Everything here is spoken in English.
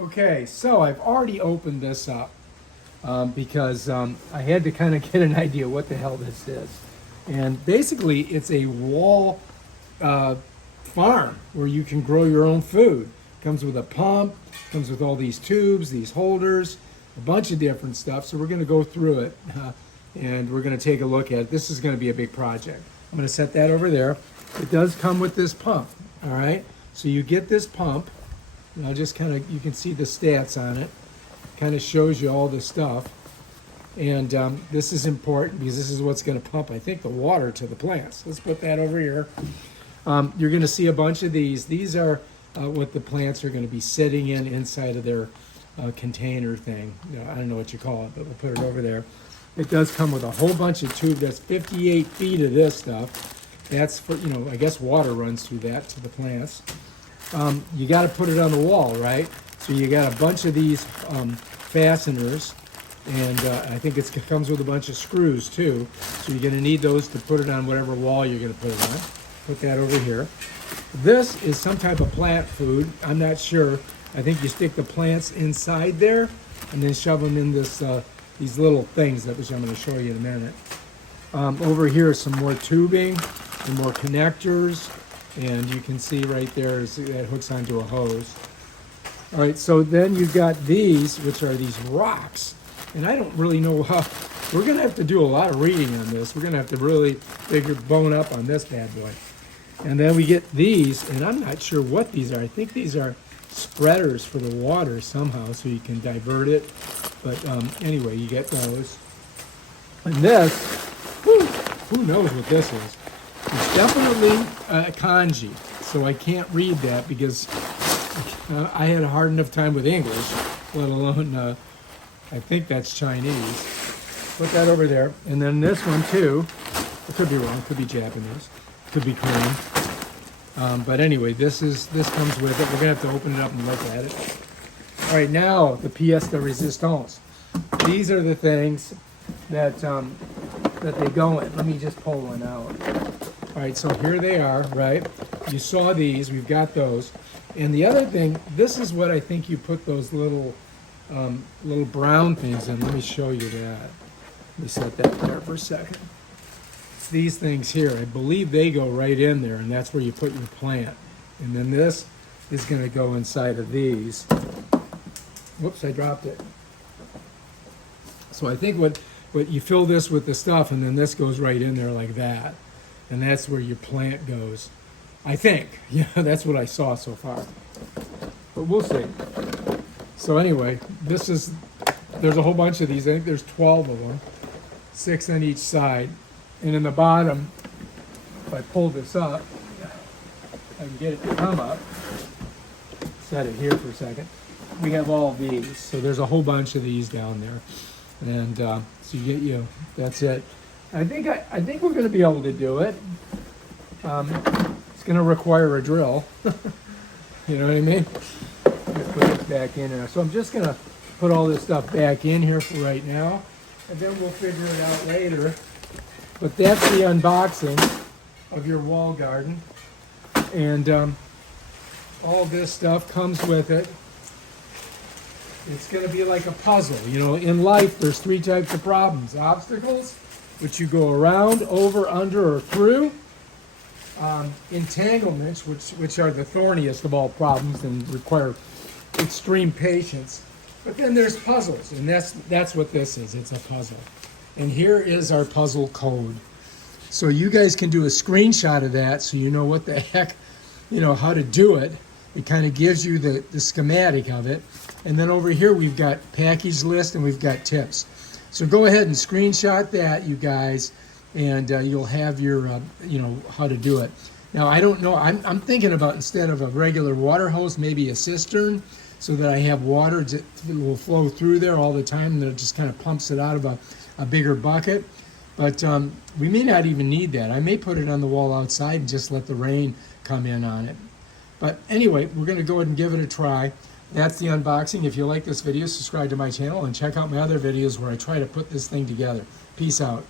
Okay, so I've already opened this up because I had to kind of get an idea what the hell this is. And basically, it's a wall farm where you can grow your own food. Comes with a pump, comes with all these tubes, these holders, a bunch of different stuff. So we're going to go through it and we're going to take a look at it. This is going to be a big project. I'm going to set that over there. It does come with this pump, all right? So you get this pump. I'll just kind of, you can see the stats on it. Kind of shows you all this stuff. And this is important because this is what's going to pump, I think, the water to the plants. Let's put that over here. You're going to see a bunch of these. These are what the plants are going to be sitting in inside of their container thing. You know, I don't know what you call it, but we'll put it over there. It does come with a whole bunch of tube. That's 58 feet of this stuff. That's for, you know, I guess water runs through that to the plants. You got to put it on the wall, right? So you got a bunch of these fasteners, and I think it comes with a bunch of screws too. So you're going to need those to put it on whatever wall you're going to put it on. Put that over here. This is some type of plant food. I'm not sure. I think you stick the plants inside there and then shove them in this these little things that which I'm going to show you in a minute. Over here is some more tubing and more connectors. And you can see right there is that hooks onto a hose. All right, so then you've got these, which are these rocks. And I don't really know how, we're gonna have to do a lot of reading on this. We're gonna have to really bone up on this bad boy. And then we get these, and I'm not sure what these are. I think these are spreaders for the water somehow, so you can divert it. But anyway, you get those. And this, who knows what this is? It's definitely a kanji, so I can't read that because I had a hard enough time with English, let alone, I think that's Chinese. Put that over there. And then this one too, it could be wrong, it could be Japanese, it could be Korean. But anyway, this comes with it. We're gonna have to open it up and look at it. All right, now the pièce de résistance. These are the things that they go in. Let me just pull one out. All right, so here they are, right? You saw these, we've got those. And the other thing, this is what I think you put those little brown things in. Let me show you that. Let me set that there for a second. It's these things here. I believe they go right in there, and that's where you put your plant. And then this is gonna go inside of these. Whoops, I dropped it. So I think what you fill this with the stuff, and then this goes right in there like that. And that's where your plant goes. I think. Yeah, that's what I saw so far. But we'll see. So anyway, there's a whole bunch of these. I think there's 12 of them, 6 on each side. And in the bottom, if I pull this up, I can get it to come up. Set it here for a second. We have all these. So there's a whole bunch of these down there. And so that's it. I think we're going to be able to do it. It's going to require a drill. You know what I mean? Just put this back in there. So I'm just going to put all this stuff back in here for right now, and then we'll figure it out later. But that's the unboxing of your wall garden, and all this stuff comes with it. It's going to be like a puzzle. You know, in life, there's 3 types of problems: obstacles, which you go around, over, under, or through. Entanglements, which are the thorniest of all problems and require extreme patience. But then there's puzzles, and that's what this is. It's a puzzle. And here is our puzzle code. So you guys can do a screenshot of that so you know what the heck, how to do it. It kind of gives you the schematic of it. And then over here we've got package list and we've got tips. So go ahead and screenshot that, you guys, and you'll have your, how to do it. Now, I don't know, I'm thinking about, instead of a regular water hose, maybe a cistern, so that I have water that will flow through there all the time, and it just kind of pumps it out of a bigger bucket. But we may not even need that. I may put it on the wall outside and just let the rain come in on it. But anyway, we're going to go ahead and give it a try. That's the unboxing. If you like this video, subscribe to my channel and check out my other videos where I try to put this thing together. Peace out.